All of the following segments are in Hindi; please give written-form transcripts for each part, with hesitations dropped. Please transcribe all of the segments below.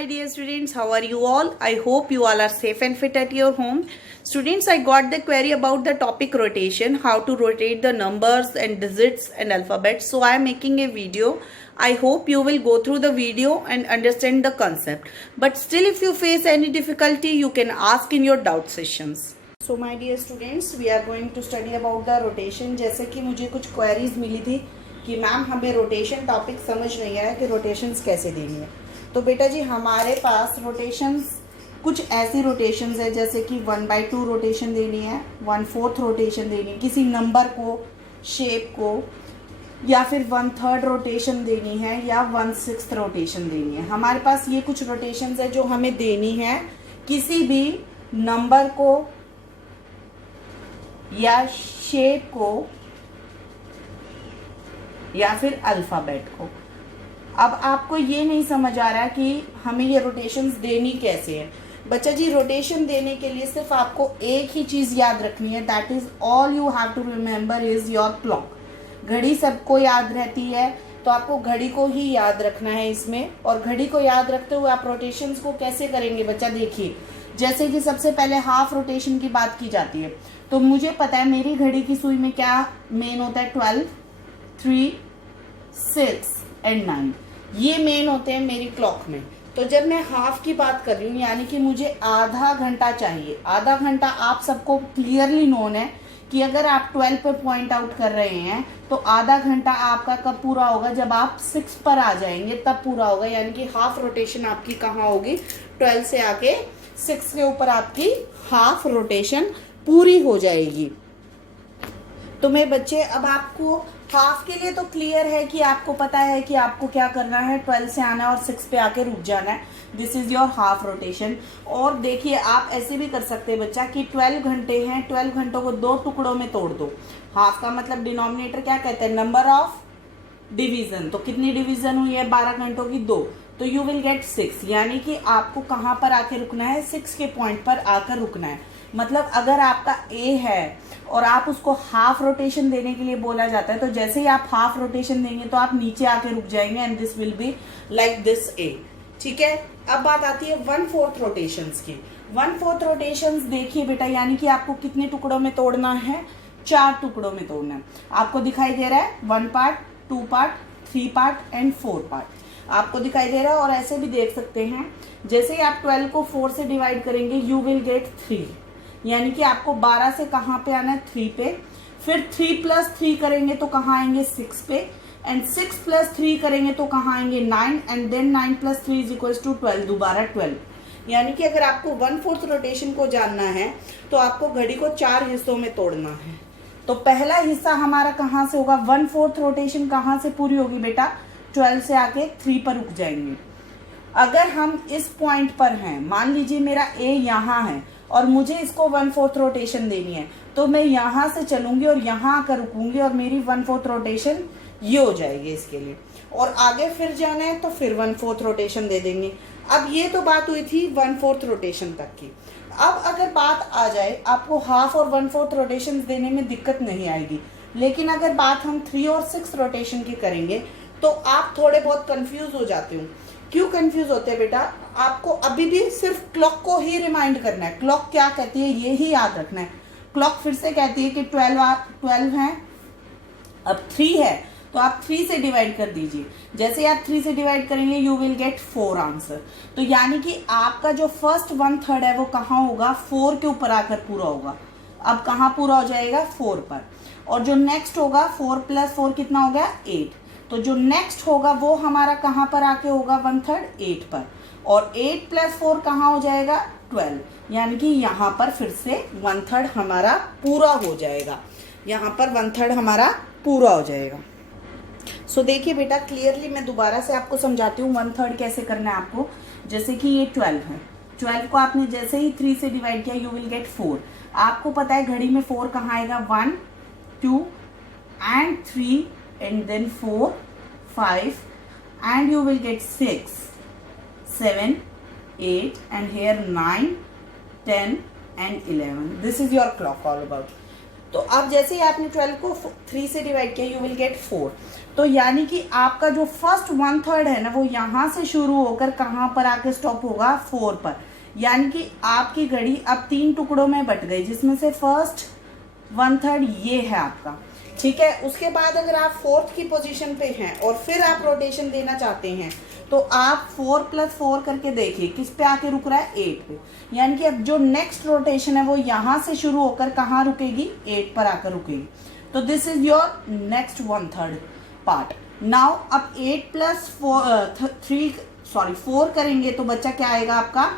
my dear students, how are you all? I hope you all are safe and fit at your home. Students, I got the query about the topic rotation, how to rotate the numbers and digits and alphabets. So I am making a video. I hope you will go through the video and understand the concept. But still, if you face any difficulty, you can ask in your doubt sessions. So my dear students, we are going to study about the rotation. जैसे कि मुझे कुछ queries मिली थी कि मैम हमें रोटेशन टॉपिक समझ नहीं आया कि रोटेशंस कैसे देनी है। तो बेटा जी हमारे पास रोटेशंस कुछ ऐसी रोटेशंस है जैसे कि 1/2 रोटेशन देनी है, 1/4 रोटेशन देनी है किसी नंबर को, शेप को, या फिर 1/3 रोटेशन देनी है या 1/6 रोटेशन देनी है। हमारे पास ये कुछ रोटेशंस है जो हमें देनी है किसी भी नंबर को या शेप को या फिर अल्फ़ाबेट को। अब आपको ये नहीं समझ आ रहा कि हमें ये रोटेशंस देनी कैसे है। बच्चा जी रोटेशन देने के लिए सिर्फ आपको एक ही चीज़ याद रखनी है, that is all you have to remember is your clock. घड़ी सबको याद रहती है तो आपको घड़ी को ही याद रखना है इसमें। और घड़ी को याद रखते हुए आप रोटेशंस को कैसे करेंगे बच्चा, देखिए जैसे कि सबसे पहले हाफ रोटेशन की बात की जाती है तो मुझे पता है मेरी घड़ी की सुई में क्या मेन होता है, 12, 3, 6 एंड 9, ये मेन होते हैं मेरी क्लॉक में। तो जब मैं हाफ की बात कर रही हूँ यानी कि मुझे आधा घंटा चाहिए। आधा घंटा आप सबको क्लियरली नोन है कि अगर आप 12 पर पॉइंट आउट कर रहे हैं तो आधा घंटा आपका कब पूरा होगा, जब आप 6 पर आ जाएंगे तब पूरा होगा। यानी कि हाफ रोटेशन आपकी कहाँ होगी, 12 से आके 6 के ऊपर आपकी हाफ रोटेशन पूरी हो जाएगी। तो मेरे बच्चे अब आपको हाफ के लिए तो क्लियर है कि आपको पता है कि आपको क्या करना है, 12 से आना है और 6 पे आके रुक जाना है। This is your half rotation. और देखिए आप ऐसे भी कर सकते हैं बच्चा कि 12 घंटे हैं, 12 घंटों को 2 टुकड़ों में तोड़ दो। हाफ का मतलब डिनोमिनेटर क्या कहते हैं, नंबर ऑफ डिवीज़न। तो कितनी डिवीज़न हुई है 12 घंटों की, 2। तो यू विल गेट 6। यानी कि आपको कहाँ पर आके रुकना है, 6 के पॉइंट पर आकर रुकना है। मतलब अगर आपका ए है और आप उसको हाफ रोटेशन देने के लिए बोला जाता है तो जैसे ही आप हाफ रोटेशन देंगे तो आप नीचे आके रुक जाएंगे and this will be like this A. ठीक है, अब बात आती है 1/4 रोटेशंस की। 1/4 रोटेशंस देखिए बेटा, यानी कि आपको कितने टुकड़ों में तोड़ना है, 4 टुकड़ों में तोड़ना है। आपको दिखाई दे रहा है 1 part, 2 part, 3 part and 4 part आपको दिखाई दे रहा है। और ऐसे भी देख सकते हैं जैसे ही आप 12 को 4 से डिवाइड करेंगे यू विल गेट 3। यानी कि आपको 12 से कहाँ पे आना है, 3 पे। फिर 3 + 3 करेंगे तो कहाँ आएंगे, 6 पे। एंड 6 + 3 करेंगे तो कहाँ आएंगे, 9। एंड देन 9 + 3 = 12, दोबारा 12। यानी कि अगर आपको 1/4 रोटेशन को जानना है तो आपको घड़ी को 4 हिस्सों में तोड़ना है। तो पहला हिस्सा हमारा कहाँ से होगा, 1/4 रोटेशन कहाँ से पूरी होगी बेटा, 12 से आके 3 पर रुक जाएंगे। अगर हम इस पॉइंट पर हैं, मान लीजिए मेरा ए यहाँ है और मुझे इसको 1/4 रोटेशन देनी है तो मैं यहाँ से चलूंगी और यहाँ आकर रुकूंगी और मेरी 1/4 रोटेशन ये हो जाएगी इसके लिए। और आगे फिर जाना है तो फिर 1/4 रोटेशन दे देंगे। अब ये तो बात हुई थी 1/4 रोटेशन तक की। अब अगर बात आ जाए, आपको हाफ और 1/4 रोटेशन देने में दिक्कत नहीं आएगी, लेकिन अगर बात हम 3 और 6 रोटेशन की करेंगे तो आप थोड़े बहुत कंफ्यूज हो जाते हो। क्यों कंफ्यूज होते हैं बेटा, आपको अभी भी सिर्फ क्लॉक को ही रिमाइंड करना है। क्लॉक क्या कहती है ये ही याद रखना है। क्लॉक फिर से कहती है कि 12 है, अब 3 है तो आप 3 से डिवाइड कर दीजिए। जैसे आप 3 से डिवाइड करेंगे यू विल गेट 4 आंसर। तो यानी कि आपका जो फर्स्ट 1/3 है वो कहाँ होगा, 4 के ऊपर आकर पूरा होगा। अब कहाँ पूरा हो जाएगा, 4 पर। और जो नेक्स्ट होगा 4 + 4 कितना हो गया, 8। तो जो नेक्स्ट होगा वो हमारा कहाँ पर आके होगा, 1/3 8 पर। और 8 + 4 कहाँ हो जाएगा, 12। यानी कि यहाँ पर फिर से 1/3 हमारा पूरा हो जाएगा। यहाँ पर 1/3 हमारा पूरा हो जाएगा। सो देखिए बेटा क्लियरली मैं दोबारा से आपको समझाती हूँ 1/3 कैसे करना है आपको। जैसे कि ये 12 है, 12 को आपने जैसे ही 3 से डिवाइड किया यू विल गेट 4। आपको पता है घड़ी में 4 कहाँ आएगा, 1, 2 and 3 and then 4, 5 and you will get 6, 7, 8 and here 9, 10 and 11. This is your clock all about. तो अब जैसे ही आपने 12 को 3 से डिवाइड किया, यू विल गेट 4। तो यानी कि आपका जो फर्स्ट 1/3 है ना, वो यहाँ से शुरू होकर कहाँ पर आके स्टॉप होगा, 4 पर। यानी कि आपकी घड़ी अब 3 टुकड़ों में बट गई, जिसमें से फर्स्ट 1/3 ये है आपका, ठीक है। उसके बाद अगर आप 4th की पोजीशन पे हैं और फिर आप रोटेशन देना चाहते हैं, तो आप 4 + 4 करके देखिए किस पे आके रुक रहा है, 8 पे। यानी कि अब जो नेक्स्ट रोटेशन है वो यहाँ से शुरू होकर कहाँ रुकेगी, 8 पर आकर रुकेगी। तो this is your next 1/3 part. Now अब 8 + 4 करेंगे तो बच्चा क्या आएगा आपका,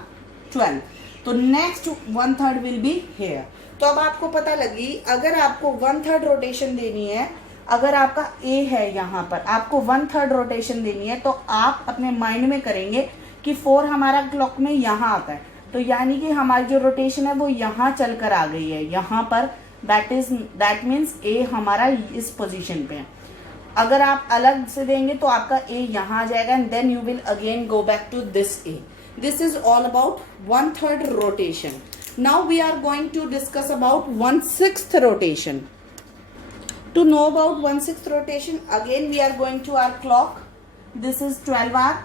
12। तो नेक्स्ट 1/3 विल बी हेयर। तो अब आपको पता लगी, अगर आपको 1/3 रोटेशन देनी है, अगर आपका ए है यहाँ पर, आपको 1/3 रोटेशन देनी है, तो आप अपने माइंड में करेंगे कि 4 हमारा क्लॉक में यहाँ आता है, तो यानी कि हमारी जो रोटेशन है वो यहाँ चल कर आ गई है यहाँ पर। दैट मीन्स ए हमारा इस पोजीशन पे है। अगर आप अलग से देंगे तो आपका ए यहाँ आ जाएगा, and then you will again go back to this A. This is all about 1/3 rotation. Now we are going to discuss about 1/6 rotation. To know about 1/6 rotation, again we are going to our clock. This is 12 hour.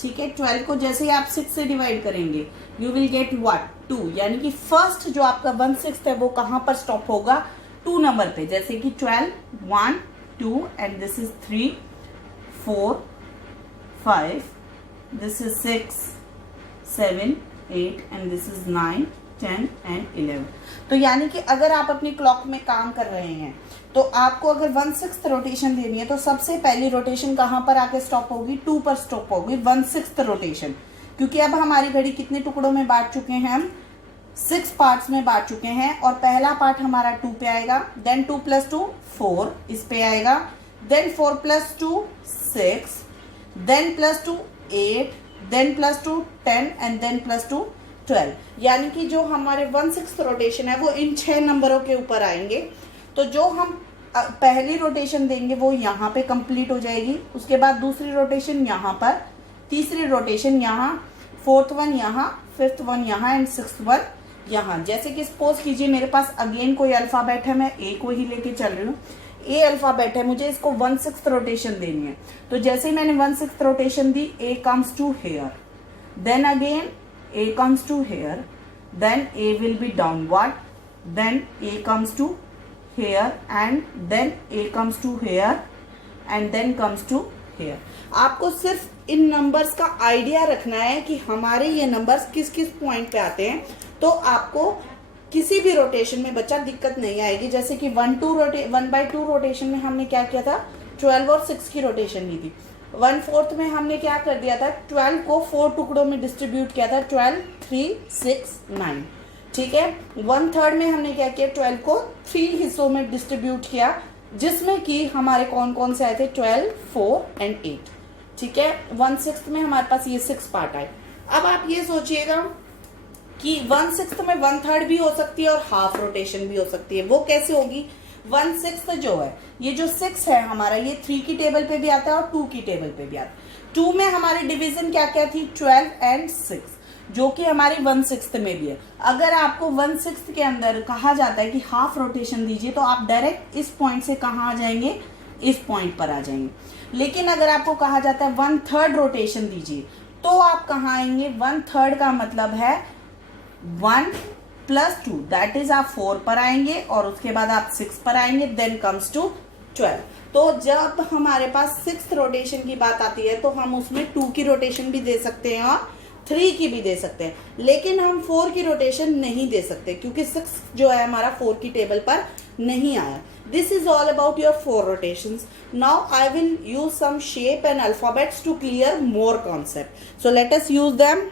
ठीक है, 12 को जैसे ही आप 6 से डिवाइड करेंगे, you will get what, 2। यानी कि फर्स्ट जो आपका 1/6 है वो कहाँ पर स्टॉप होगा, 2 नंबर पे। जैसे कि 12, 1, 2 and this is 3, 4, 5, this is 6, 7, 8 and this is 9, 10 and 11। तो यानी कि अगर आप अपनी क्लॉक में काम कर रहे हैं तो आपको अगर 1/6 रोटेशन देनी है, तो सबसे पहली रोटेशन कहाँ पर आके स्टॉप होगी, 2 पर स्टॉप होगी 1/6 रोटेशन। क्योंकि अब हमारी घड़ी कितने टुकड़ों में बांट चुके हैं, हम 6 पार्ट्स में बांट चुके हैं, और पहला पार्ट हमारा 2 पे आएगा, देन 2 + 2 4 इस पे आएगा, then 4 + 2 6, then +2 8, then +2 10 and then +2 12। यानी कि जो हमारे 1/6 रोटेशन है वो इन 6 नंबरों के ऊपर आएंगे। तो जो हम पहली रोटेशन देंगे वो यहाँ पे कंप्लीट हो जाएगी, उसके बाद दूसरी रोटेशन यहाँ पर, तीसरी रोटेशन यहाँ, 4th वन यहाँ, 5th वन यहाँ एंड 6th वन यहाँ। जैसे कि सपोज कीजिए मेरे पास अगेन कोई अल्फ़ाबेट है, मैं ए को ही लेके चल रही हूँ, ए अल्फ़ाबेट है, मुझे इसको 1/6 रोटेशन देनी है। तो जैसे ही मैंने 1/6 रोटेशन दी, A comes to here, then again A comes to here, then A will be downward, then A comes to here and then A comes to here and then comes to here. आपको सिर्फ इन नंबर्स का आइडिया रखना है कि हमारे ये नंबर्स किस किस पॉइंट पे आते हैं, तो आपको किसी भी रोटेशन में बच्चा दिक्कत नहीं आएगी। जैसे कि 1/2 रोटेशन में हमने क्या किया था, 12 और 6 की रोटेशन ली थी। 1/4 में हमने क्या कर दिया था, 12 को 4 टुकड़ों में डिस्ट्रीब्यूट किया था, 12, 3, 6, 9, ठीक है। 1/3 में हमने क्या किया, 12 को 3 हिस्सों में डिस्ट्रीब्यूट किया, जिसमें कि हमारे कौन कौन से आए थे, 12, 4 एंड 8, ठीक है। 1/6 में हमारे पास ये 6 पार्ट आए। अब आप ये सोचिएगा कि 1/6 में 1/3 भी हो सकती है और हाफ रोटेशन भी हो सकती है। वो कैसे होगी, 1/6 जो है, ये जो 6 है हमारा, ये 3 की टेबल पे भी आता है और 2 की टेबल पे भी आता है। 2 में हमारी डिवीजन क्या क्या थी, 12 एंड 6, जो कि हमारी 1/6 में भी है। अगर आपको 1/6 के अंदर कहा जाता है कि हाफ रोटेशन दीजिए, तो आप डायरेक्ट इस पॉइंट से कहाँ आ जाएंगे, इस पॉइंट पर आ जाएंगे। लेकिन अगर आपको कहा जाता है 1/3 रोटेशन दीजिए, तो आप कहाँ आएंगे, 1/3 का मतलब है 1 + 2, दैट इज आप 4 पर आएंगे और उसके बाद आप 6 पर आएंगे, देन कम्स टू 12। तो जब हमारे पास 6th रोटेशन की बात आती है, तो हम उसमें 2 की रोटेशन भी दे सकते हैं और 3 की भी दे सकते हैं, लेकिन हम 4 की रोटेशन नहीं दे सकते, क्योंकि 6 जो है हमारा 4 की टेबल पर नहीं आया। This is all about your 4 rotations. Now I will use some shape and alphabets to clear more concept. So let us use them.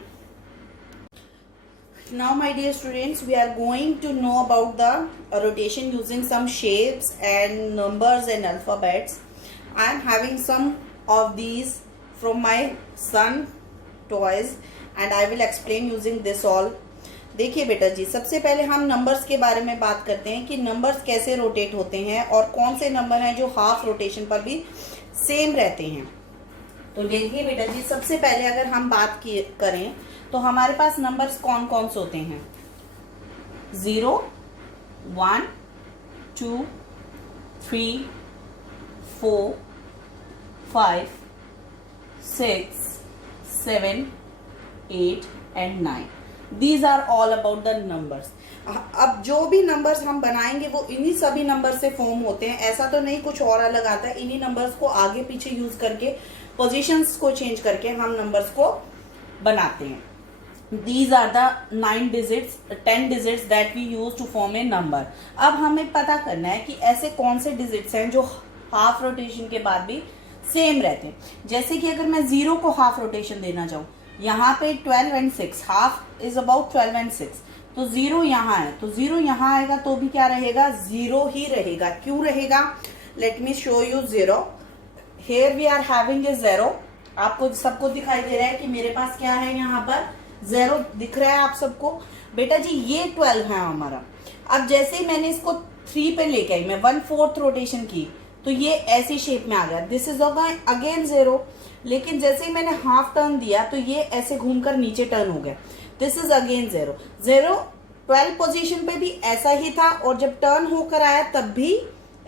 Now my dear students, we are going to know about the rotation using some shapes and numbers and alphabets. I am having some of these from my son toys and I will explain using this all. देखिए बेटा जी, सबसे पहले हम नंबर्स के बारे में बात करते हैं कि नंबर्स कैसे रोटेट होते हैं और कौन से नंबर हैं जो हाफ रोटेशन पर भी सेम रहते हैं। तो देखिए बेटा जी, सबसे पहले अगर हम बात करें तो हमारे पास नंबर्स कौन कौन से होते हैं, 0, 1, 2, 3, 4, 5, 6, 7, 8 and 9. These are all about the numbers. अब जो भी नंबर्स हम बनाएंगे वो इन्हीं सभी नंबर से फॉर्म होते हैं. ऐसा तो नहीं कुछ और अलग आता है. इन्हीं नंबर्स को आगे पीछे यूज करके, पोजीशंस को चेंज करके हम नंबर्स को बनाते हैं. These are the 9 digits, 10 digits that we use to form a number. अब हमें पता करना है कि ऐसे कौन से डिजिट्स हैं जो हाफ रोटेशन के बाद भी सेम रहते हैं. जैसे कि अगर मैं 0 को हाफ रोटेशन देना चाहूँ, यहाँ पे 12 and 6, half is about 12 and 6, तो 0 यहाँ है, तो 0 यहाँ आएगा तो भी क्या रहेगा, 0 ही रहेगा. क्यों रहेगा? Let me show you 0. Here we are having a 0. आपको सबको दिखाई दे रहा है कि मेरे पास क्या है, यहाँ पर 0 दिख रहा है आप सबको. बेटा जी ये 12 है हमारा. अब जैसे ही मैंने इसको 3 पे लेके आई, मैं 1/4 रोटेशन की, तो ये ऐसी शेप में आ गया. This is again 0. लेकिन जैसे ही मैंने हाफ टर्न दिया तो ये ऐसे घूमकर नीचे टर्न हो गया. This is again 0. 12 पोजीशन पे भी ऐसा ही था और जब टर्न होकर आया तब भी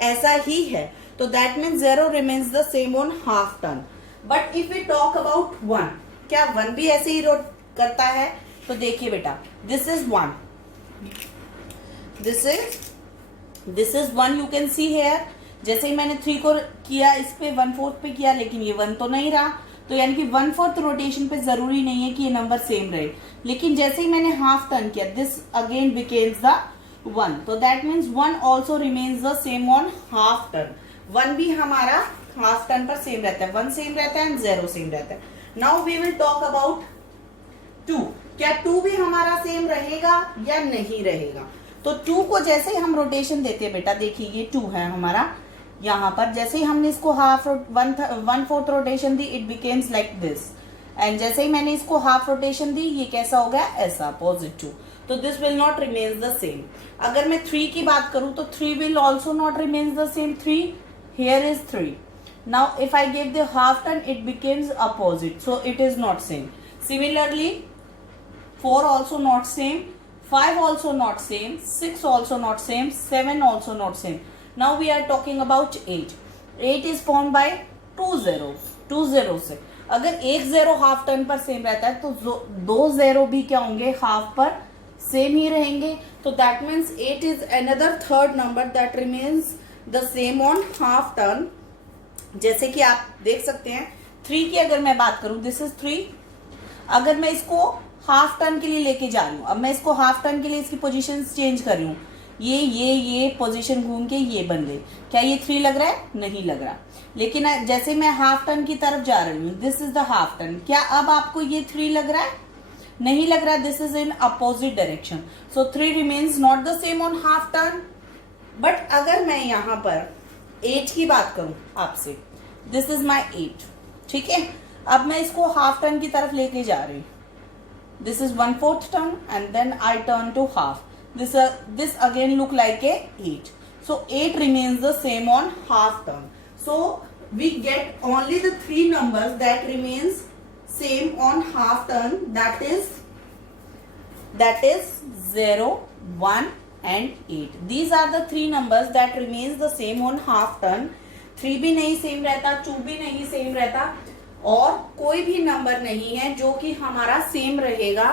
ऐसा ही है. तो that means 0 remains the same on half turn. But if we talk about 1, क्या 1 भी ऐसे ही करता है? तो देखिए बेटा, this is 1, this is 1. You can see here. जैसे ही मैंने 3 को किया, इस पे 1/4 पे किया, लेकिन ये 1 तो नहीं रहा. तो यानी कि 1/4 रोटेशन पे जरूरी नहीं है कि ये नंबर सेम रहे. लेकिन जैसे ही मैंने हाफ टर्न किया, दिस अगेन बिकेम्स द 1. तो that means 1 also remains the same on half turn. 1 भी हमारा हाफ टर्न पर सेम रहता है. 1 सेम रहता है एंड 0 सेम रहता है. Now we will talk about 2. क्या 2 भी हमारा सेम रहेगा या नहीं रहेगा? तो 2 को जैसे ही हम रोटेशन देते हैं बेटा, देखिए ये 2 है हमारा. यहाँ पर जैसे ही हमने इसको 1/4 rotation the, it becomes like this. And जैसे ही मैंने इसको हाफ रोटेशन दी, ये कैसा हो गया, ऐसा पॉजिटिव. तो this will not remains the same. अगर मैं 3 की बात करूं तो 3 will also not remains the same. 3 here is 3. Now if I give the half turn, it becomes opposite, so it is not same. Similarly 4 also not same, 5 also not same, 6 also not same, 7 also not same. Now we are talking about 8. 8 is formed by 2 zeros. 2 zeros से अगर एक 0 हाफ टर्न पर सेम रहता है तो 2 0 भी क्या होंगे, हाफ पर सेम ही रहेंगे. तो that means 8 is another third number that remains the same on half turn. जैसे कि आप देख सकते हैं 3 की अगर मैं बात करूं, दिस इज 3. अगर मैं इसको हाफ टर्न के लिए लेके जा रही हूँ, अब मैं इसको हाफ टर्न के लिए इसकी पोजीशन चेंज कर रही हूँ, ये पोजीशन घूम के ये बन गई. क्या ये 3 लग रहा है? नहीं लग रहा. लेकिन जैसे मैं हाफ टर्न की तरफ जा रही हूँ, this is the half turn, क्या अब आपको ये 3 लग रहा है? नहीं लग रहा. This is in opposite direction. So 3 remains not the same on half turn. But अगर मैं यहाँ पर 8 की बात करूँ आपसे, दिस इज माई 8. ठीक है. अब मैं इसको हाफ टर्न की तरफ लेके जा रही हूँ. This is 1/4 turn and then I turn to half. This again look like a 8. So 8 remains the same on half turn. So we get only the 3 numbers that remains same on half turn. That is 0, 1 and 8. These are the 3 numbers that remains the same on half turn. 3 भी नहीं सेम रहता, 2 भी नहीं सेम रहता, और कोई भी नंबर नहीं है जो कि हमारा सेम रहेगा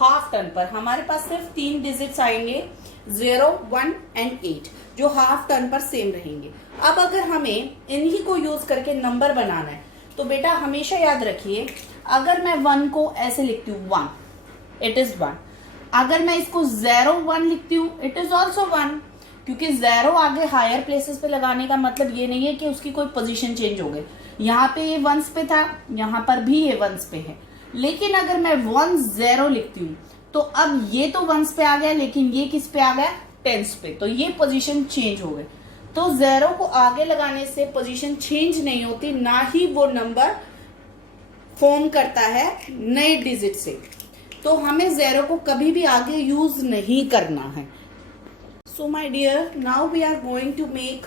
हाफ टर्न पर. हमारे पास सिर्फ 3 डिजिट्स आएंगे, 0, 1 एंड 8, जो हाफ टर्न पर सेम रहेंगे. अब अगर हमें इन्हीं को यूज करके नंबर बनाना है तो बेटा हमेशा याद रखिए, अगर मैं 1 को ऐसे लिखती हूँ 1, इट इज 1. अगर मैं इसको 0, 1 लिखती हूँ, इट इज ऑल्सो 1. क्योंकि 0 आगे हायर प्लेसेस पे लगाने का मतलब ये नहीं है कि उसकी कोई पोजीशन चेंज हो गई. यहाँ पे ये 1s पे था, यहाँ पर भी ये 1s पे है. लेकिन अगर मैं 1 0 लिखती हूँ तो अब ये तो 1s पे आ गया, लेकिन ये किस पे आ गया, 10s पे. तो ये पोजीशन चेंज हो गई. तो 0 को आगे लगाने से पोजीशन चेंज नहीं होती, ना ही वो नंबर फॉर्म करता है नए डिजिट से. तो हमें 0 को कभी भी आगे यूज नहीं करना है. So my dear, now we are going to make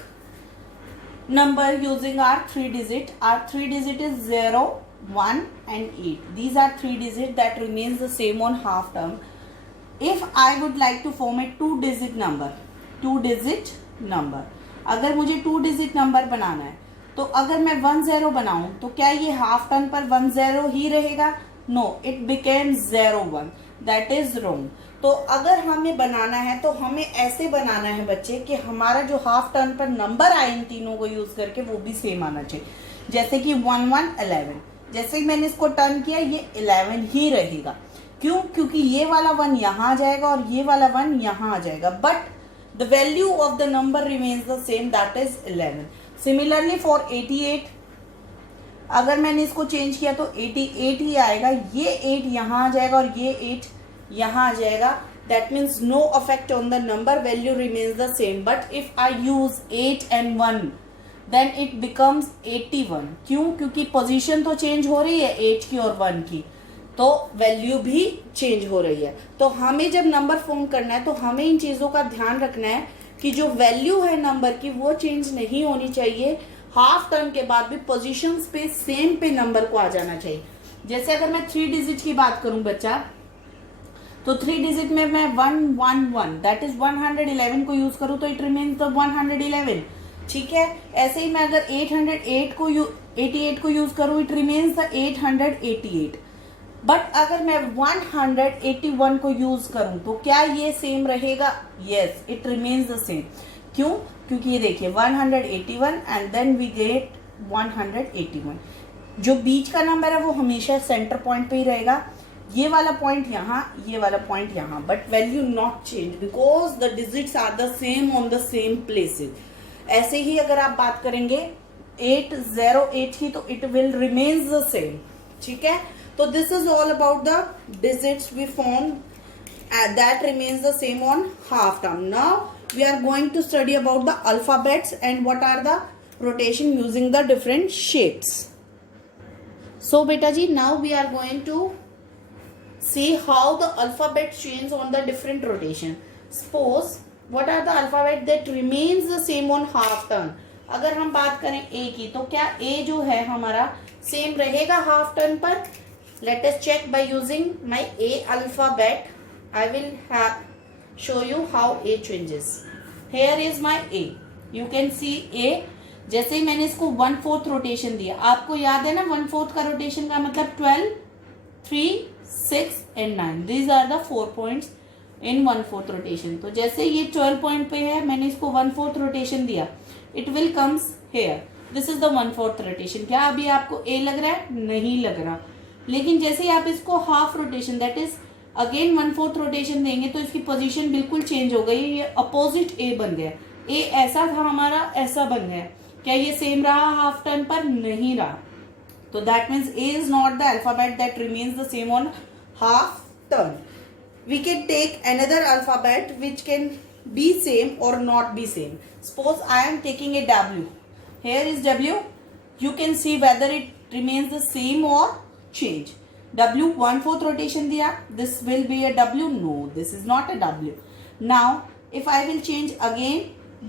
number using our 3 digit. Our 3 digit is 0, 1 and 8. These are 3 digit that remains the same on half term. If I would like to form a 2 digit number, 2 digit number. अगर मुझे 2 डिजिट नंबर बनाना है तो अगर मैं 10 बनाऊं तो क्या ये हाफ टर्न पर 10 ही रहेगा? No, it became 01, that is wrong. तो अगर हमें बनाना है तो हमें ऐसे बनाना है बच्चे कि हमारा जो हाफ टर्न पर नंबर आए इन तीनों को यूज करके वो भी सेम आना चाहिए। जैसे कि 1 1 11, जैसे ही मैंने इसको टर्न किया ये 11 ही रहेगा। क्यों? क्योंकि ये वाला 1 यहाँ आ जाएगा और ये वाला 1 यहाँ आ जाएगा, but the value of the number remains the same, that is 11. Similarly for 88, अगर मैंने इसको चेंज किया तो 88 ही आएगा, ये 8 यहाँ आ जाएगा और ये 8 यहाँ आ जाएगा। That means no effect on the number, value remains the same. But if I use 8 and 1, then it becomes 81. क्यों? क्योंकि पोजीशन तो चेंज हो रही है 8 की और 1 की, तो वैल्यू भी चेंज हो रही है। तो हमें जब नंबर फॉर्म करना है तो हमें इन चीज़ों का ध्यान रखना है कि जो वैल्यू है नंबर की वो चेंज नहीं होनी चाहिए। हाफ टर्न के बाद भी पोजीशंस पे सेम पे नंबर को आ जाना चाहिए। जैसे अगर मैं 3 डिजिट की बात करूं बच्चा, तो 3 डिजिट में मैं 111 दैट इज 111 को यूज करूं तो इट रिमेन्स द 111, ठीक है। ऐसे ही मैं अगर 88 को यूज करूं, इट रिमेन्स द 888। बट अगर मैं 181 को यूज करूं तो क्या ये सेम रहेगा? Yes, it remains the same. क्यों? क्योंकि ये देखिए 181 एंड देन वी गेट 181। जो बीच का नंबर है वो हमेशा सेंटर पॉइंट पे ही रहेगा। ये वाला पॉइंट यहाँ, ये वाला पॉइंट यहाँ, but value not change because the digits are the same on the same places. ऐसे ही अगर आप बात करेंगे 808 की तो it will remains the same, ठीक है। So this is all about the digits we form that remains the same on half term. Now we are going to study about the alphabets and what are the rotation using the different shapes. So beta ji, now we are going to see how the alphabet change on the different rotation. Suppose what are the alphabet that remains the same on half turn. अगर हम बात करें A की तो क्या A जो है हमारा सेम रहेगा हाफ टर्न पर? Let us check by using my A alphabet. I will show you how A changes. Here is my A. You can see A. जैसे ही मैंने इसको 1/4 रोटेशन दिया, आपको याद है ना 1/4 का रोटेशन का मतलब 12, 3, 6 and 9. These are the 4 points in 1/4 rotation. तो जैसे ये 12 पॉइंट पे है, मैंने इसको 1/4 रोटेशन दिया, it will comes here. This is the 1/4 rotation. क्या अभी आपको A लग रहा है? नहीं लग रहा। लेकिन जैसे ही आप इसको half rotation that is again 1/4 rotation देंगे तो इसकी पोजीशन बिल्कुल चेंज हो गई, ये अपोजिट ए बन गया। ए ऐसा था हमारा, ऐसा बन गया। क्या ये सेम रहा हाफ टर्न पर? नहीं रहा। तो that means A is not the alphabet that remains the same on half turn. We can take another alphabet which can be same or not be same. Suppose I am taking a W. Here is W. You can see whether it remains the same or change. W 1/4 rotation दिया, this will be a W. No, this is not a W. Now if I will change again,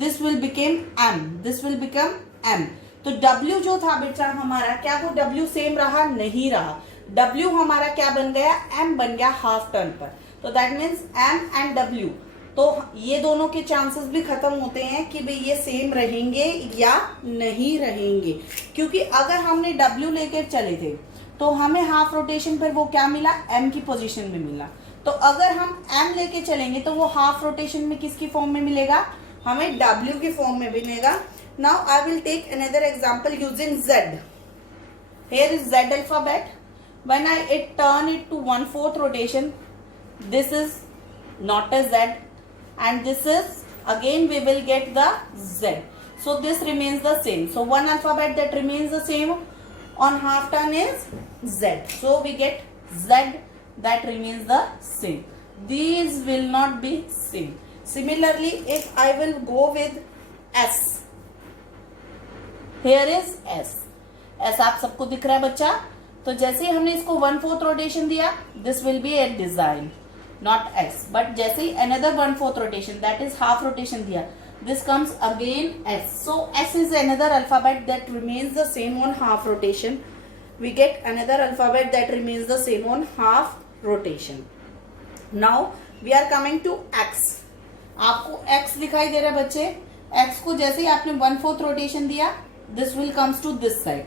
this will become M. This will become M. तो W जो था बेटा हमारा, क्या वो W सेम रहा? नहीं रहा। W हमारा क्या बन गया? M बन गया हाफ टर्न पर। तो that means M and W, तो ये दोनों के चांसेस भी खत्म होते हैं कि भाई ये सेम रहेंगे या नहीं रहेंगे। क्योंकि अगर हमने W लेकर चले थे तो हमें हाफ रोटेशन पर वो क्या मिला? M की पोजीशन में मिला। तो अगर हम M लेके चलेंगे तो वो हाफ रोटेशन में किसकी फॉर्म में मिलेगा? हमें W की फॉर्म में मिलेगा। Now I will take another example using Z. Here is Z alphabet. When I turn it to 1/4 rotation, this is not a Z and this is again we will get the Z. So this remains the same. So one alphabet that remains the same on half turn is Z. So we get Z that remains the same. These will not be same. Similarly, if I will go with S, here is S. S आप सबको दिख रहा है बच्चा? तो जैसे ही हमने इसको 1/4 रोटेशन दिया, this will be a design, not S. But जैसे ही another 1/4 rotation, that is half rotation दिया, this comes again S. So S is another alphabet that remains the same on half rotation. We get another alphabet that remains the same on half rotation. Now we are coming to X. आपको X दिखाई दे रहा है बच्चे? x को जैसे ही आपने 1/4 रोटेशन दिया, this will comes to this side,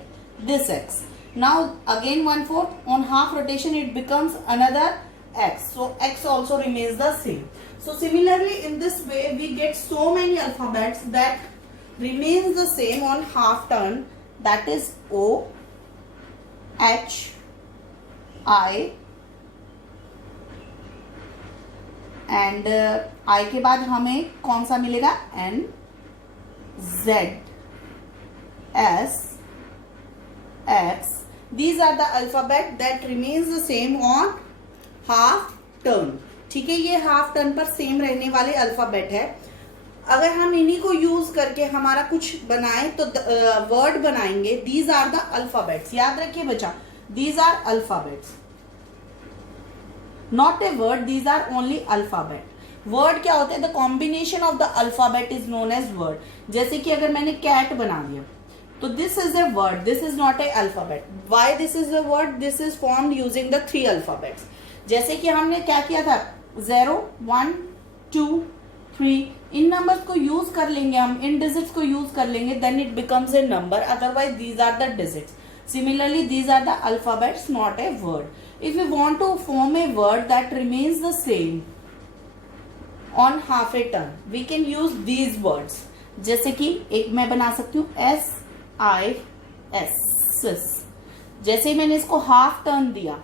this x. Now again 1/4 on half rotation it becomes another x. So x also remains the same. So similarly in this way we get so many alphabets that remains the same on half turn, that is O, H, I and I के बाद हमें कौन सा मिलेगा, N, Z, S, X. These are the alphabet that remains the same on half turn. ठीक है, ये हाफ टर्न पर सेम रहने वाले अल्फाबेट है. अगर हम इन्हीं को यूज करके हमारा कुछ बनाएं तो वर्ड बनाएंगे. These are the alphabets. याद रखिए बच्चा, these are alphabets, not a word, these are only alphabet. Word क्या होता है? The combination of the alphabet is known as word. जैसे कि अगर मैंने कैट बना दिया तो this is a word, this is not a alphabet. Why this is a word? This is formed using the 3 alphabets. जैसे कि हमने क्या किया था, 0, 1, 2, 3 इन नंबर्स को यूज कर लेंगे हम, इन डिजिट्स को यूज कर लेंगे, then it becomes a number. Otherwise these are the digits. Similarly these are the alphabets, not a word. If we want to form a word that remains the same on half a turn, we can use these words. जैसे कि एक मैं बना सकती हूँ S I S, sis. जैसे ही मैंने इसको हाफ टर्न दिया,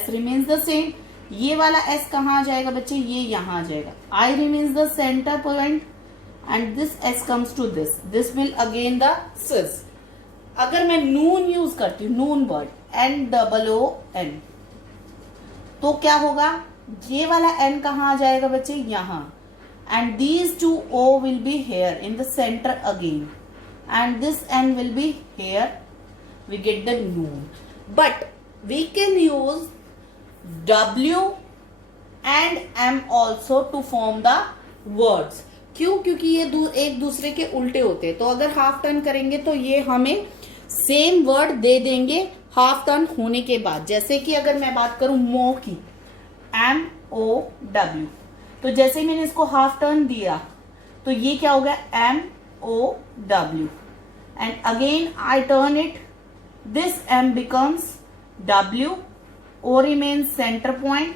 S remains the same. ये वाला S कहाँ आ जाएगा बच्चे? ये यहाँ आ जाएगा. I remains the center point and this S comes to this. This will again the sis. अगर मैं नून यूज करती हूँ, नून वर्ड, NOON, तो क्या होगा? ये वाला N कहाँ आ जाएगा बच्चे? यहाँ. And these 2 O will be here in the center again and this N will be here. We get the noon. But we can use W and M also to form the words. क्यों? क्योंकि ये एक दूसरे के उल्टे होते हैं. तो अगर हाफ टर्न करेंगे तो ये हमें सेम वर्ड दे देंगे हाफ टर्न होने के बाद. जैसे कि अगर मैं बात करूं मो की, MOW, तो जैसे ही मैंने इसको हाफ टर्न दिया तो ये क्या हो गया? MOW. And again I turn it, this M becomes W, O remains center point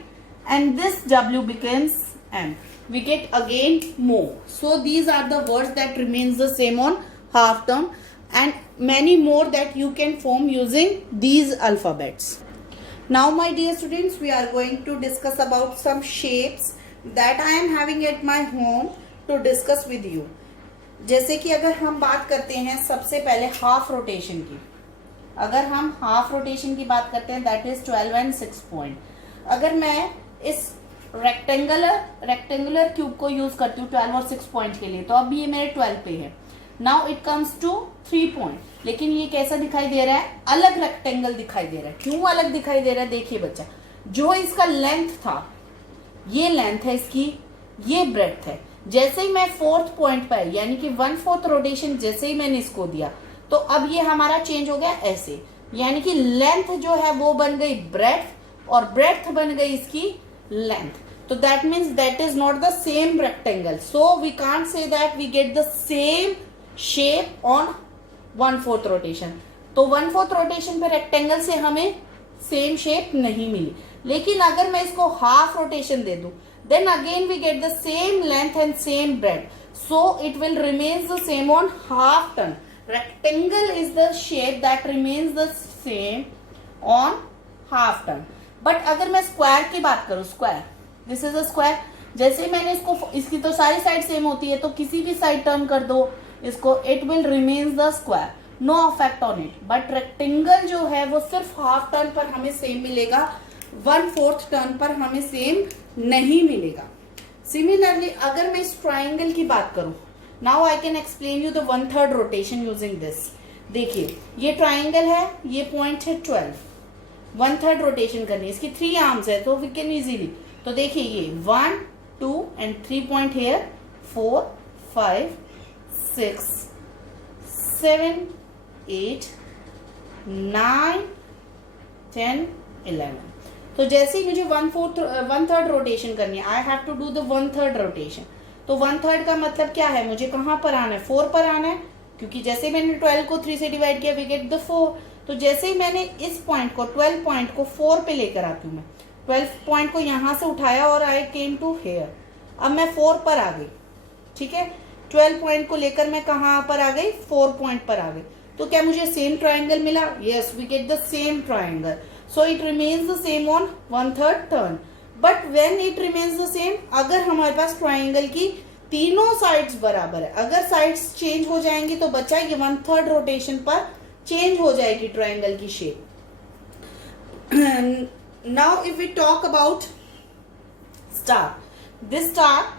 and this W becomes M. We get again mo. So these are the words that remains the same on half term and many more that you can form using these alphabets. Now my dear students, we are going to discuss about some shapes that I am having at my home to discuss with you. जैसे कि अगर हम बात करते हैं सबसे पहले हाफ रोटेशन की, अगर हम हाफ रोटेशन की बात करते हैं दैट इज 12 and 6 पॉइंट. अगर मैं इस रेक्टेंगुलर क्यूब को यूज करती हूँ 12 और 6 पॉइंट के लिए, तो अब ये मेरे 12 पे है. Now it comes to 3 point. लेकिन ये कैसा दिखाई दे रहा है? अलग रेक्टेंगल दिखाई दे रहा है. क्यों अलग दिखाई दे रहा है? देखिए बच्चा, जो इसका लेंथ था, ये लेंथ है इसकी, ये ब्रेड्थ है. जैसे ही मैं 4th पॉइंट पर, यानी कि 1/4 रोटेशन जैसे ही मैंने इसको दिया, तो अब ये हमारा चेंज हो गया ऐसे, यानी कि लेंथ जो है वो बन गई ब्रेड्थ और ब्रेड्थ बन गई इसकी लेंथ. तो that means that is not the same rectangle. So we can't say that we get the same shape on 1/4 rotation. तो 1/4 रोटेशन पे रेक्टेंगल से हमें सेम शेप नहीं मिली. लेकिन अगर मैं इसको हाफ रोटेशन दे दूं, then again we get the same length and same breadth. So it will remains the same on half turn. Rectangle is the shape that remains the same on half turn. But अगर मैं स्क्वायर की बात करूं, square, this is a square. जैसे मैंने इसको, इसकी तो सारी साइड सेम होती है, तो किसी भी साइड टर्न कर दो इसको, it will remains the square, no affect on it. But rectangle जो है वो सिर्फ हाफ टर्न पर हमें सेम मिलेगा, 1/4 टर्न पर हमें सेम नहीं मिलेगा. सिमिलरली अगर मैं इस ट्राइंगल की बात करूं, now I can explain you the 1/3 rotation using this. देखिए ये ट्राइंगल है, ये पॉइंट है 12, 1/3 रोटेशन करनी है. इसकी 3 आर्म्स है तो वी कैन इजीली. तो देखिए ये 1, 2 एंड 3 पॉइंट हेयर, 4, 5, 6, 7, 8, 9, 10, 11. तो जैसे ही मुझे 1/3 रोटेशन करनी है, I have to do the 1/3 rotation. तो 1/3 का मतलब क्या है, मुझे कहाँ पर आना है, 4 पर आना है, क्योंकि जैसे मैंने 12 को 3 से डिवाइड किया वी गेट द 4। तो जैसे ही मैंने इस पॉइंट को 12 पॉइंट को 4 पे लेकर आती हूँ, मैं 12 पॉइंट को यहाँ से उठाया और आई केम टू हेयर, अब मैं 4 पर आ गई, ठीक है। 12 पॉइंट को लेकर मैं कहाँ पर आ गई, 4 पॉइंट पर आ गई। तो क्या मुझे सेम ट्राइंगल मिला, yes we get the same triangle, so it remains the same on 1/3 turn. But when it remains the same, अगर हमारे पास ट्राइंगल की तीनों साइड्स बराबर है, अगर साइड्स चेंज हो जाएंगी तो बच्चा ये 1/3 रोटेशन पर चेंज हो जाएगी ट्राइंगल की shape. Now if we talk about star, this star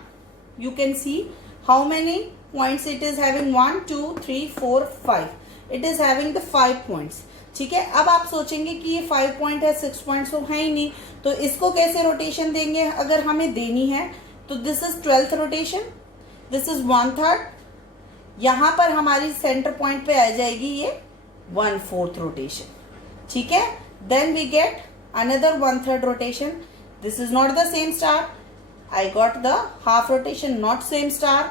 you can see how many points it is having, 1 2 3 4 5, it is having the 5 points, ठीक है। अब आप सोचेंगे कि ये 5 पॉइंट है, 6 पॉइंट्स तो है ही नहीं, तो इसको कैसे रोटेशन देंगे अगर हमें देनी है। तो this is 12th rotation, this is 1/3, यहाँ पर हमारी सेंटर पॉइंट पे आ जाएगी ये 1/4 रोटेशन, ठीक है। Then we get another 1/3 rotation, this is not the same star, I got the half rotation, not same star.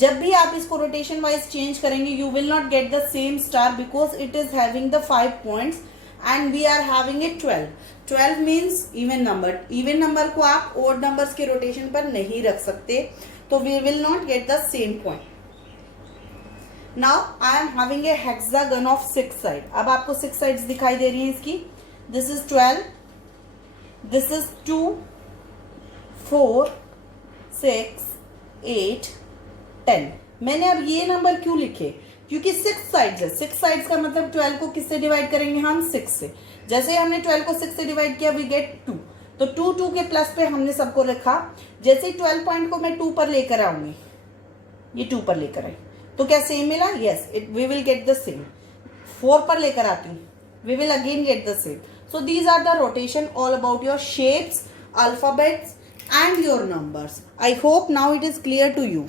जब भी आप इसको रोटेशन वाइज चेंज करेंगे you will not get the same star because it is having the 5 points and we are having it 12. 12 means even number. Even number को आप odd numbers के रोटेशन पर नहीं रख सकते, तो we will not get the same point. Now I am having a hexagon of 6 sides. अब आपको 6 sides दिखाई दे रही हैं इसकी। This is 12, this is 2, 4 6 8 10। मैंने अब ये नंबर क्यों लिखे, क्योंकि 6 साइड्स है, 6 साइड्स का मतलब 12 को किससे डिवाइड करेंगे हम, 6 से। जैसे हमने 12 को 6 से डिवाइड किया वी गेट 2, तो 2 के प्लस पे हमने सबको रखा। जैसे 12 पॉइंट को मैं 2 पर लेकर आऊंगी, ये 2 पर लेकर आई, तो क्या सेम मिला, yes it we will get the same. 4 पर लेकर आती हूँ, we will again get the same. So these are the rotation all about your shapes, alphabets and your numbers. I hope now it is clear to you.